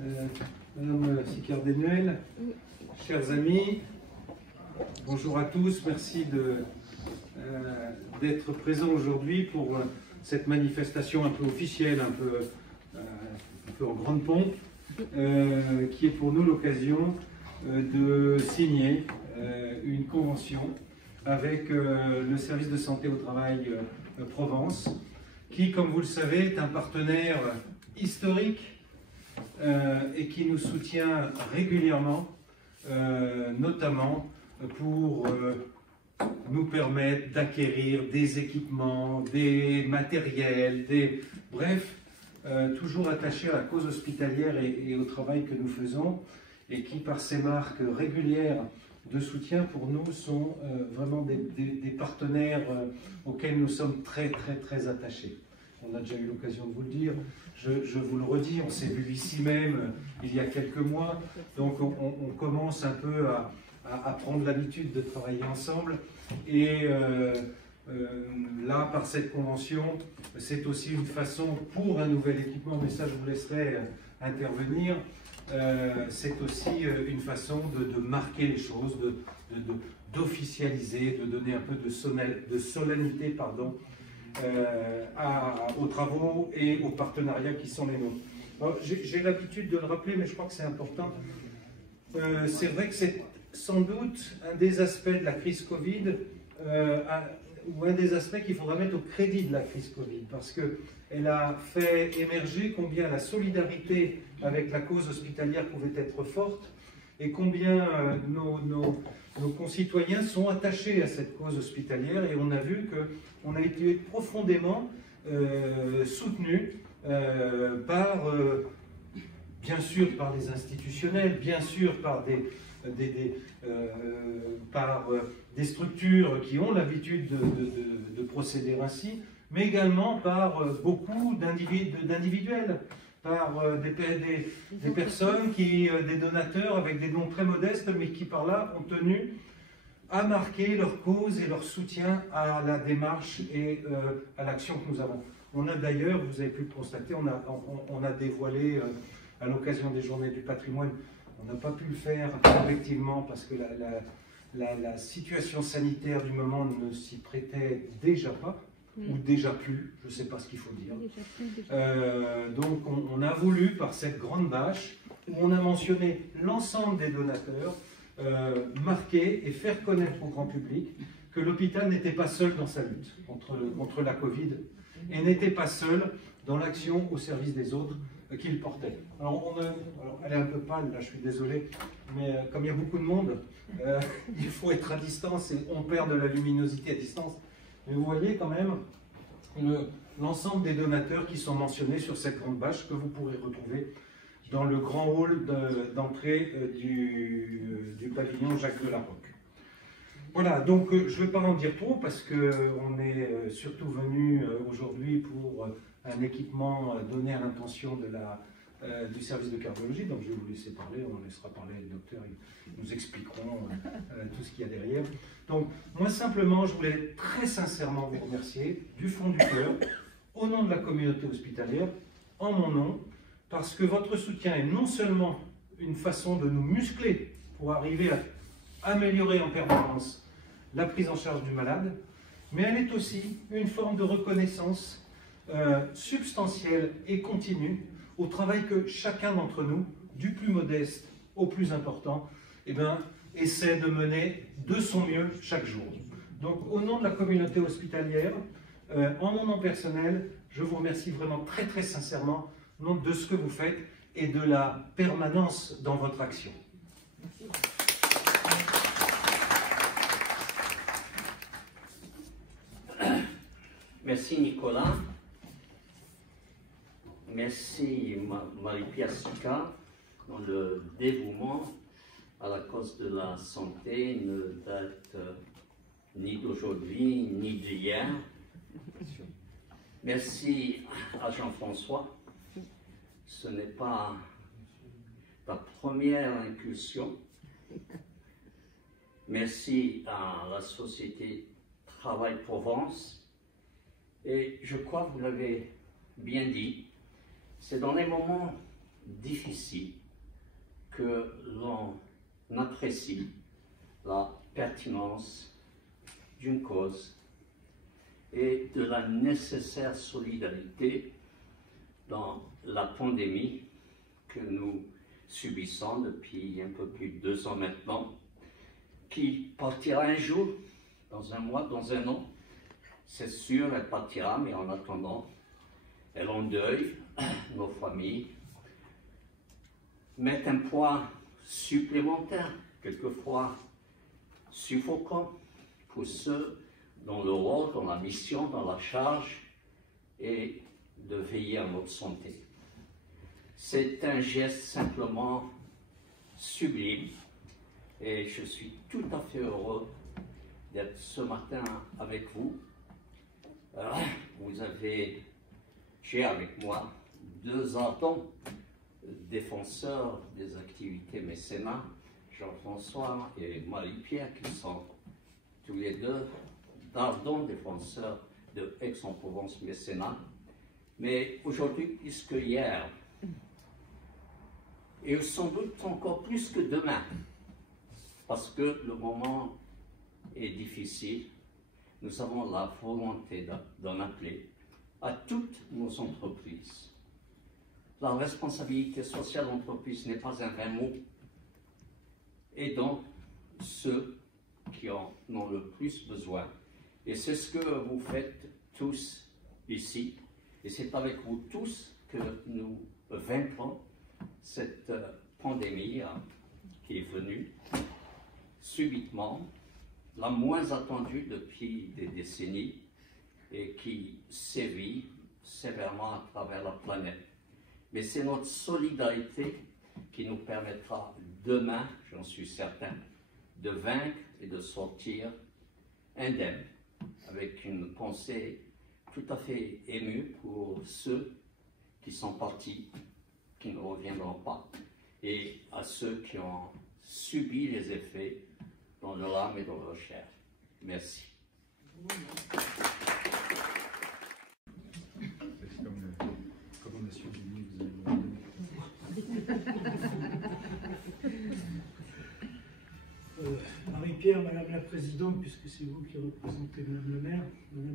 Madame Sicardé-Nuel, chers amis, bonjour à tous, merci d'être présents aujourd'hui pour cette manifestation un peu officielle, un peu en grande pompe, qui est pour nous l'occasion de signer une convention avec le service de santé au travail Provence, qui, comme vous le savez, est un partenaire historique et qui nous soutient régulièrement, notamment pour nous permettre d'acquérir des équipements, des matériels, bref, toujours attaché à la cause hospitalière et au travail que nous faisons, et qui, par ces marques régulières de soutien, pour nous, sont vraiment des partenaires auxquels nous sommes très attachés. On a déjà eu l'occasion de vous le dire, je vous le redis, on s'est vu ici même il y a quelques mois, donc on commence un peu à prendre l'habitude de travailler ensemble, et là, par cette convention, c'est aussi une façon pour un nouvel équipement, mais ça je vous laisserai intervenir, c'est aussi une façon de marquer les choses, d'officialiser, de donner un peu de solennité, pardon, aux travaux et aux partenariats qui sont les nôtres. J'ai l'habitude de le rappeler, mais je crois que c'est important. C'est vrai que c'est sans doute un des aspects de la crise Covid, ou un des aspects qu'il faudra mettre au crédit de la crise Covid, parce qu'elle a fait émerger combien la solidarité avec la cause hospitalière pouvait être forte, et combien nos concitoyens sont attachés à cette cause hospitalière, et on a vu qu'on a été profondément soutenus par, bien sûr, par les institutionnels, bien sûr par des structures qui ont l'habitude de procéder ainsi, mais également par beaucoup d'individuels, par des personnes, des donateurs avec des dons très modestes, mais qui par là ont tenu à marquer leur cause et leur soutien à la démarche et à l'action que nous avons. On a d'ailleurs, vous avez pu le constater, on a dévoilé à l'occasion des Journées du patrimoine, on n'a pas pu le faire collectivement parce que la situation sanitaire du moment ne s'y prêtait déjà pas, ou déjà plus, je ne sais pas ce qu'il faut dire. Donc on a voulu, par cette grande bâche, où on a mentionné l'ensemble des donateurs, marquer et faire connaître au grand public que l'hôpital n'était pas seul dans sa lutte contre la Covid, et n'était pas seul dans l'action au service des autres qu'il portait. Alors, elle est un peu pâle, là je suis désolé, mais comme il y a beaucoup de monde, il faut être à distance et on perd de la luminosité à distance. Mais vous voyez quand même l'ensemble des donateurs qui sont mentionnés sur cette grande bâche que vous pourrez retrouver dans le grand hall d'entrée du pavillon Jacques Delarocque. Voilà, donc je ne vais pas en dire trop parce qu'on est surtout venu aujourd'hui pour un équipement donné à l'intention du service de cardiologie, donc je vais vous laisser parler, on laissera parler le docteur, ils nous expliqueront tout ce qu'il y a derrière. Donc moi simplement, je voulais très sincèrement vous remercier du fond du cœur, au nom de la communauté hospitalière, en mon nom, parce que votre soutien est non seulement une façon de nous muscler pour arriver à améliorer en permanence la prise en charge du malade, mais elle est aussi une forme de reconnaissance substantielle et continue au travail que chacun d'entre nous, du plus modeste au plus important, essaie de mener de son mieux chaque jour. Donc au nom de la communauté hospitalière, en mon nom personnel, je vous remercie vraiment très sincèrement de ce que vous faites et de la permanence dans votre action. Merci. Merci Nicolas. Merci Marie-Pierre Sicard, dont le dévouement à la cause de la santé ne date ni d'aujourd'hui ni d'hier. Merci à Jean-François. Ce n'est pas ta première incursion. Merci à la Société Travail Provence. Et je crois que vous l'avez bien dit, c'est dans les moments difficile que l'on apprécie la pertinence d'une cause et de la nécessaire solidarité dans la pandémie que nous subissons depuis un peu plus de 2 ans maintenant, qui partira un jour, dans un mois, dans un an. C'est sûr, elle partira, mais en attendant, elle endeuille nos familles, met un poids supplémentaire, quelquefois suffocant, pour ceux dont le rôle, dans la mission, dans la charge, est de veiller à notre santé. C'est un geste simplement sublime et je suis tout à fait heureux d'être ce matin avec vous. J'ai avec moi 2 ardents défenseurs des activités mécénat, Jean-François et Marie-Pierre, qui sont tous les deux d'ardents défenseurs de Aix-en-Provence mécénat. Mais aujourd'hui, plus que hier, et sans doute encore plus que demain, parce que le moment est difficile, nous avons la volonté d'en appeler à toutes nos entreprises. La responsabilité sociale d'entreprise n'est pas un vrai mot. Et donc, ceux qui en ont le plus besoin. Et c'est ce que vous faites tous ici. Et c'est avec vous tous que nous vaincrons cette pandémie qui est venue subitement, la moins attendue depuis des décennies et qui sévit sévèrement à travers la planète. Mais c'est notre solidarité qui nous permettra demain, j'en suis certain, de vaincre et de sortir indemne, avec une pensée tout à fait émue pour ceux qui sont partis, qui ne reviendront pas, et à ceux qui ont subi les effets dans leur âme et dans leur chair. Merci. C'est comme la recommandation du livre, vous avez Marie-Pierre, Madame la Présidente, puisque c'est vous qui représentez Madame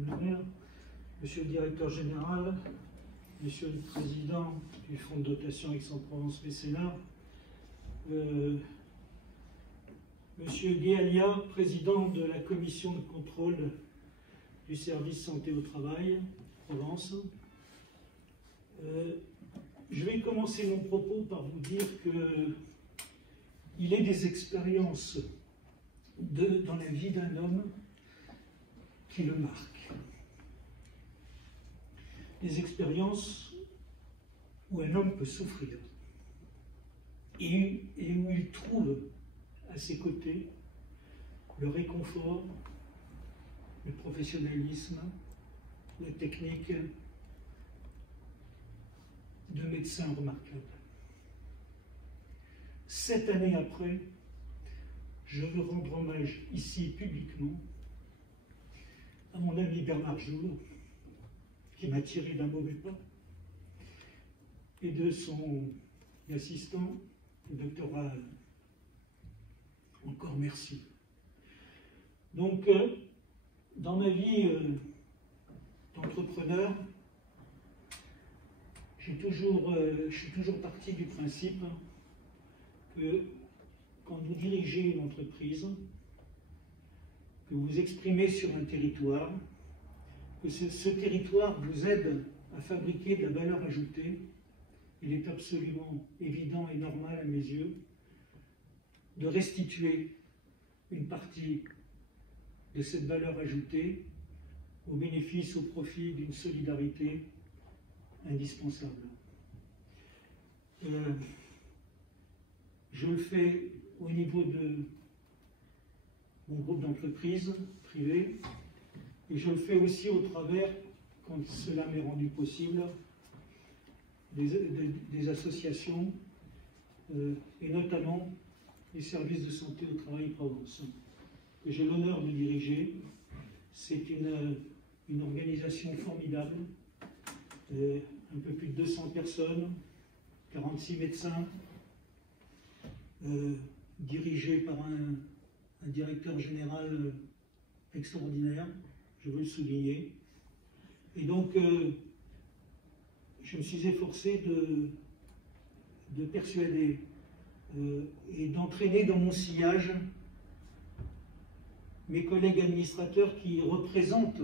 la maire, Monsieur le Directeur Général, Monsieur le Président du Fonds de dotation Aix-en-Provence mécénat, Monsieur Guéalia, Président de la Commission de contrôle du service santé au travail, Provence. Je vais commencer mon propos par vous dire qu'il est des expériences dans la vie d'un homme qui le marquent. Des expériences où un homme peut souffrir et où il trouve à ses côtés le réconfort, le professionnalisme, la technique de médecins remarquables. 7 années après, je veux rendre hommage ici publiquement à mon ami Bernard Jour, qui m'a tiré d'un mauvais pas, et de son assistant, le docteur Rahal. Encore merci. Donc, dans ma vie d'entrepreneur, je suis toujours parti du principe que quand vous dirigez une entreprise, que vous exprimez sur un territoire, que ce territoire vous aide à fabriquer de la valeur ajoutée, il est absolument évident et normal à mes yeux de restituer une partie de cette valeur ajoutée au bénéfice, au profit d'une solidarité indispensable. Je le fais au niveau de mon groupe d'entreprises privées et je le fais aussi au travers, quand cela m'est rendu possible, des associations et notamment les services de santé au travail Provence, que j'ai l'honneur de diriger. C'est une organisation formidable, un peu plus de 200 personnes, 46 médecins, dirigé par un directeur général extraordinaire, je veux le souligner. Et donc, je me suis efforcé de persuader et d'entraîner dans mon sillage mes collègues administrateurs qui représentent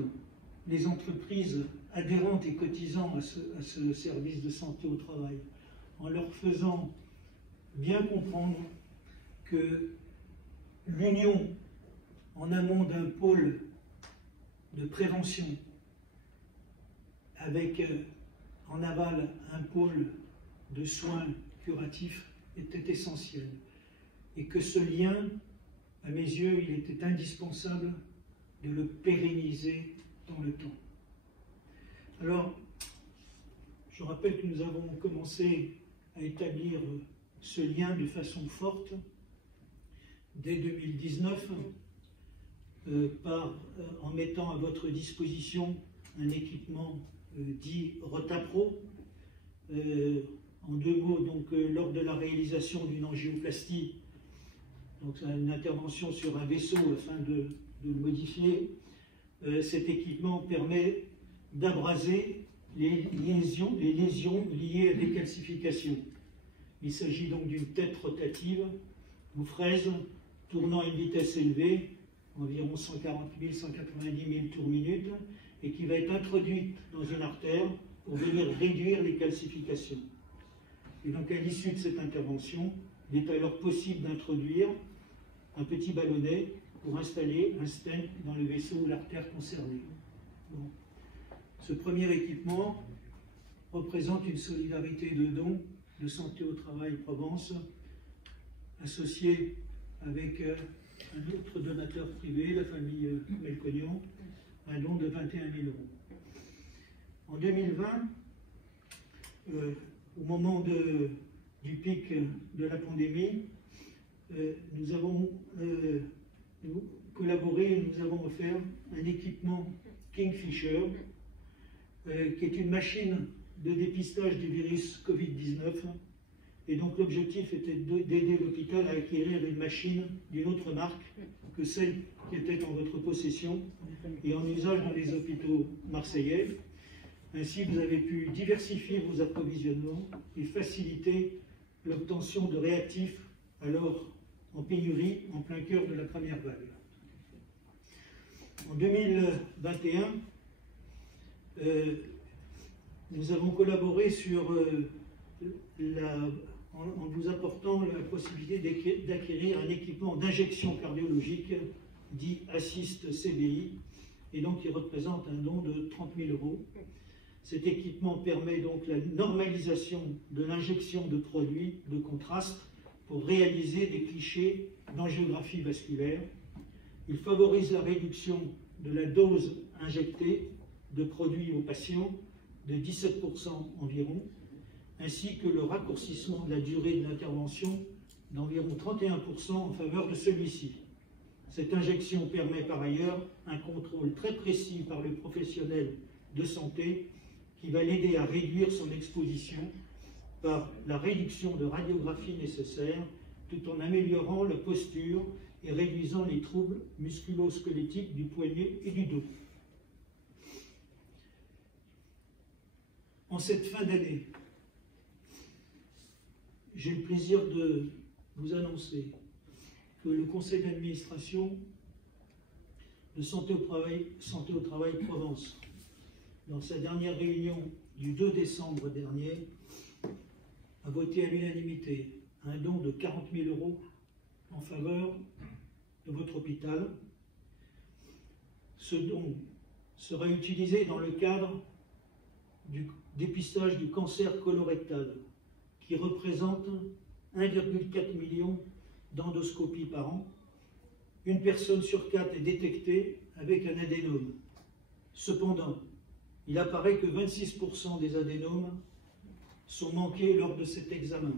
les entreprises adhérentes et cotisant à ce service de santé au travail, en leur faisant bien comprendre que l'union en amont d'un pôle de prévention avec en aval un pôle de soins curatifs était essentiel et que ce lien, à mes yeux, il était indispensable de le pérenniser dans le temps. Alors, je rappelle que nous avons commencé à établir ce lien de façon forte dès 2019 en mettant à votre disposition un équipement dit Rotapro. En deux mots, donc, lors de la réalisation d'une angioplastie, donc une intervention sur un vaisseau afin de le modifier, cet équipement permet d'abraser les lésions liées à des calcifications. Il s'agit donc d'une tête rotative ou fraise tournant à une vitesse élevée, environ 140 000, 190 000 tours minute, et qui va être introduite dans une artère pour venir réduire les calcifications. Et donc à l'issue de cette intervention, il est alors possible d'introduire un petit ballonnet pour installer un stent dans le vaisseau ou l'artère concernée. Bon. Ce premier équipement représente une solidarité de dons de Santé au Travail Provence, associé avec un autre donateur privé, la famille Melconian, un don de 21 000 €. En 2020, au moment du pic de la pandémie, nous avons collaboré et nous avons offert un équipement Kingfisher, qui est une machine de dépistage du virus Covid-19. Et donc l'objectif était d'aider l'hôpital à acquérir une machine d'une autre marque que celle qui était en votre possession et en usage dans les hôpitaux marseillais. Ainsi, vous avez pu diversifier vos approvisionnements et faciliter l'obtention de réactifs alors en pénurie en plein cœur de la première vague. En 2021, nous avons collaboré sur en vous apportant la possibilité d'acquérir un équipement d'injection cardiologique dit Assist CBI, et donc qui représente un don de 30 000 €. Cet équipement permet donc la normalisation de l'injection de produits de contraste pour réaliser des clichés d'angiographie vasculaire. Il favorise la réduction de la dose injectée de produits aux patients de 17% environ, ainsi que le raccourcissement de la durée de l'intervention d'environ 31% en faveur de celui-ci. Cette injection permet par ailleurs un contrôle très précis par le professionnel de santé qui va l'aider à réduire son exposition par la réduction de radiographie nécessaire, tout en améliorant la posture et réduisant les troubles musculo-squelettiques du poignet et du dos. En cette fin d'année, j'ai le plaisir de vous annoncer que le conseil d'administration de Santé au Travail Provence, dans sa dernière réunion du 2 décembre dernier, a voté à l'unanimité un don de 40 000 € en faveur de votre hôpital. Ce don sera utilisé dans le cadre du dépistage du cancer colorectal, qui représente 1,4 million d'endoscopies par an. Une personne sur 4 est détectée avec un adénome. Cependant, il apparaît que 26% des adénomes sont manqués lors de cet examen.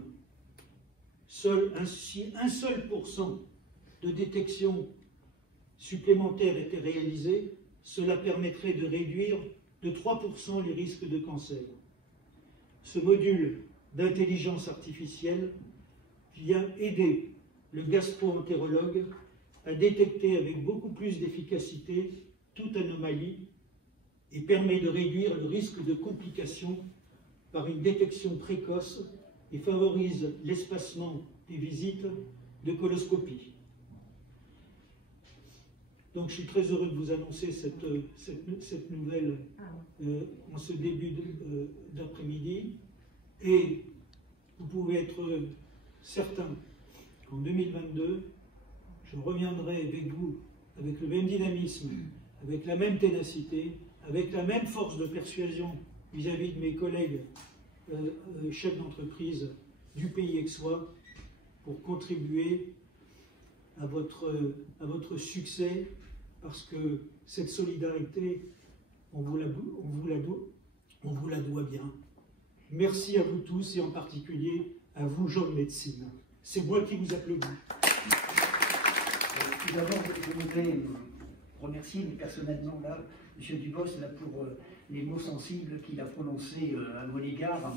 Si un seul % de détection supplémentaire était réalisé, cela permettrait de réduire de 3% les risques de cancer. Ce module d'intelligence artificielle vient aider le gastro-entérologue à détecter avec beaucoup plus d'efficacité toute anomalie et permet de réduire le risque de complications par une détection précoce et favorise l'espacement des visites de coloscopie. Donc je suis très heureux de vous annoncer cette nouvelle en ce début d'après-midi. Et vous pouvez être certain qu'en 2022, je reviendrai avec vous avec le même dynamisme, avec la même ténacité, avec la même force de persuasion vis-à-vis de mes collègues chefs d'entreprise du pays aixois pour contribuer à votre succès, parce que cette solidarité, on vous la doit bien. Merci à vous tous et en particulier à vous, gens de médecine. C'est moi qui vous applaudis. Tout d'abord, je voudrais remercier personnellement là, M. Dubost là, pour les mots sensibles qu'il a prononcés à mon égard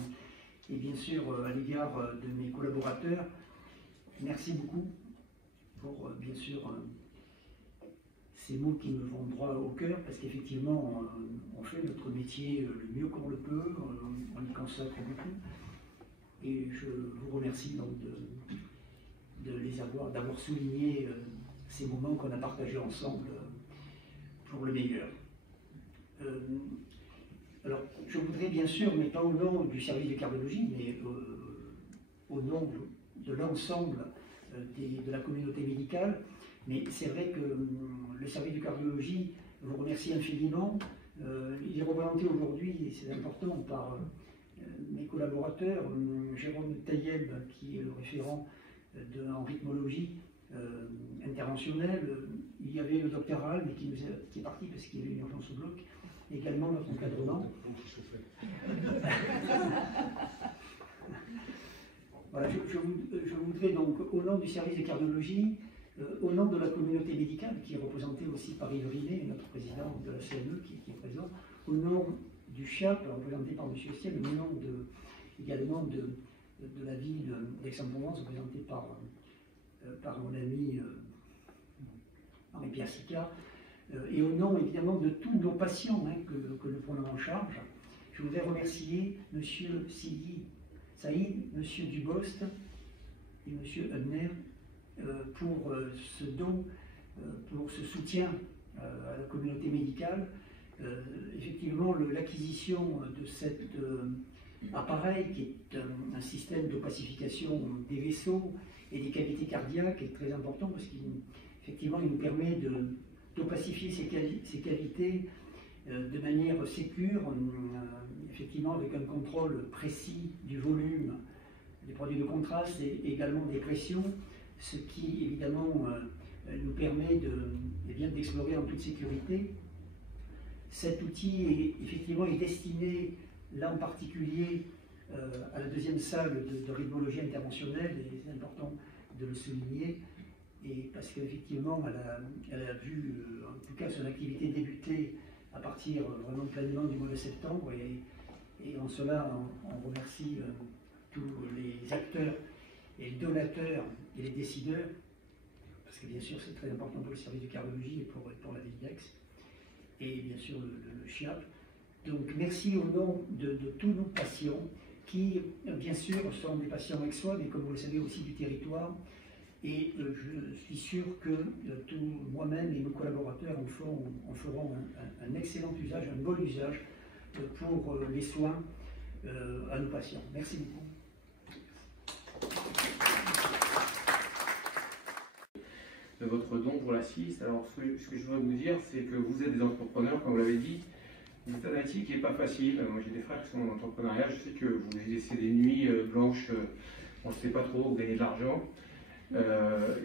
et bien sûr à l'égard de mes collaborateurs. Merci beaucoup pour bien sûr ces mots qui me vont droit au cœur, parce qu'effectivement on fait notre métier le mieux qu'on le peut, on y consacre beaucoup. Et je vous remercie donc d'avoir souligné ces moments qu'on a partagés ensemble pour le meilleur. Alors, je voudrais bien sûr, mais pas au nom du service de cardiologie, mais au nom de l'ensemble de la communauté médicale, mais c'est vrai que le service de cardiologie vous remercie infiniment. Il est représenté aujourd'hui, et c'est important, par mes collaborateurs, Jérôme Taïeb, qui est le référent en rythmologie interventionnelle. Il y avait le docteur Al, mais qui est parti parce qu'il y avait une urgence au bloc. Également notre encadrement. Voilà, je voudrais donc, au nom du service de cardiologie, au nom de la communauté médicale, qui est représentée aussi par Yves Rinet, notre président de la CME qui est présent, au nom du CHIAP, représenté par M. Estienne, au nom également de la ville d'Aix-en-Provence, représentée par mon ami Henri-Pierre Sicard, et au nom évidemment de tous nos patients que nous prenons en charge. Je voudrais remercier M. Sidi Saïd, M. Dubost et M. Hubner pour ce don, pour ce soutien à la communauté médicale. Effectivement, l'acquisition de cet appareil, qui est un système d'opacification des vaisseaux et des cavités cardiaques, est très important parce qu'effectivement, il nous permet d'opacifier ces cavités de manière sécure, effectivement avec un contrôle précis du volume des produits de contraste et également des pressions, ce qui évidemment nous permet d'explorer en toute sécurité. Cet outil effectivement est destiné, là en particulier, à la deuxième salle de rythmologie interventionnelle, et c'est important de le souligner, et parce qu'effectivement elle a vu en tout cas son activité débuter à partir vraiment pleinement du mois de septembre, et en cela on remercie tous les acteurs et les donateurs et les décideurs, parce que bien sûr c'est très important pour le service de cardiologie et pour la ville d'Aix, et bien sûr le CHIAP. Donc merci au nom de tous nos patients qui bien sûr sont des patients aixois, mais comme vous le savez aussi du territoire, et je suis sûr que moi-même et nos collaborateurs en feront un excellent usage, un bon usage pour les soins à nos patients. Merci beaucoup. De votre don pour la Suisse. Alors ce que je voudrais vous dire, c'est que vous êtes des entrepreneurs, comme vous l'avez dit. Vous êtes un métier qui n'est pas facile. Moi j'ai des frères qui sont en entrepreneuriat, je sais que vous laissez des nuits blanches, on ne sait pas trop, vous gagnez de l'argent.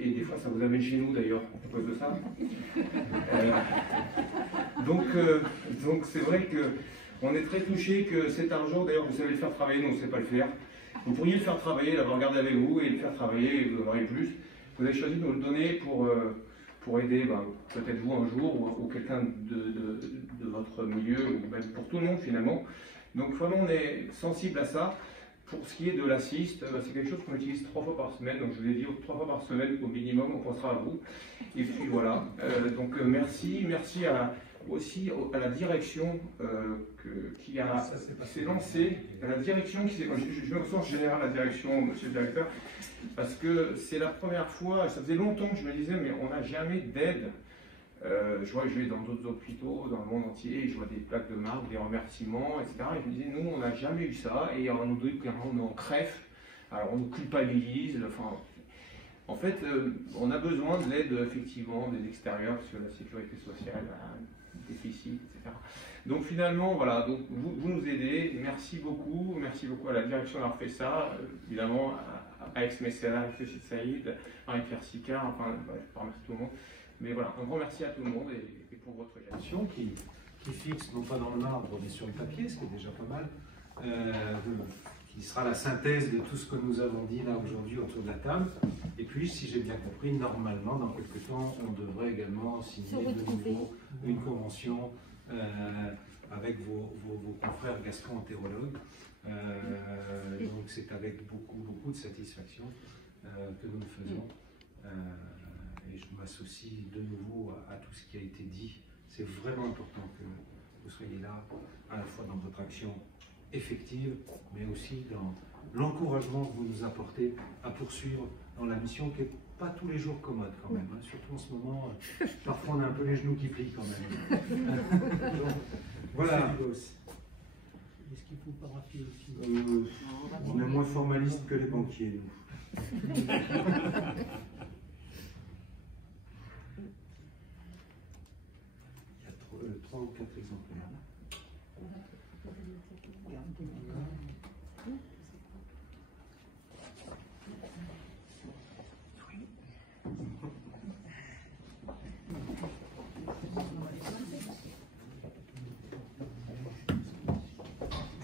Et des fois ça vous amène chez nous d'ailleurs à cause de ça. Donc c'est vrai qu'on est très touché que cet argent, d'ailleurs vous savez le faire travailler, nous on ne sait pas le faire. Vous pourriez le faire travailler, l'avoir gardé avec vous et le faire travailler et vous en aurez plus. Vous avez choisi de nous le donner pour aider peut-être vous un jour ou quelqu'un de votre milieu, ou même pour tout le monde finalement. Donc vraiment on est sensible à ça. Pour ce qui est de l'assist, c'est quelque chose qu'on utilise 3 fois par semaine, donc je vous ai dit 3 fois par semaine au minimum, on pensera à vous. Et puis voilà, donc merci aussi à la direction qui s'est lancée, à la direction qui s'est, je me sens général la direction, monsieur le directeur, parce que c'est la première fois, ça faisait longtemps que je me disais, mais on n'a jamais d'aide. Je vois que je vais dans d'autres hôpitaux, dans le monde entier, je vois des plaques de marque, des remerciements, etc. Et je me disais, nous, on n'a jamais eu ça, et on nous dit qu'on est en crève, alors on nous culpabilise, enfin... En fait, on a besoin de l'aide, effectivement, des extérieurs, parce que la sécurité sociale a un déficit, etc. Donc finalement, voilà, donc vous nous aidez, merci beaucoup à la direction d'avoir fait ça, évidemment, à Ex-Mécénat, Cécile Saïd, Marie-Pierre Sicard, enfin, je remercie tout le monde. Mais voilà, un grand merci à tout le monde et pour votre gestion. Qui fixe, non pas dans le marbre, mais sur le papier, ce qui est déjà pas mal, qui sera la synthèse de tout ce que nous avons dit là aujourd'hui autour de la table. Et puis, si j'ai bien compris, normalement, dans quelques temps, on devrait également signer de nouveau une convention avec vos confrères gastro-entérologues. Donc, c'est avec beaucoup de satisfaction que nous le faisons. Et je m'associe de nouveau à tout ce qui a été dit. C'est vraiment important que vous soyez là, à la fois dans votre action effective, mais aussi dans l'encouragement que vous nous apportez à poursuivre dans la mission qui n'est pas tous les jours commode quand même. Hein. Surtout en ce moment, parfois on a un peu les genoux qui plient quand même. Donc, voilà. Est-ce qu'il faut paraphier aussi On est moins formaliste que les banquiers, nous. Il y a 3 ou 4 exemplaires.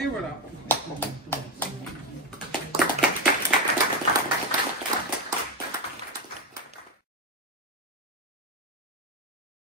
Et voilà.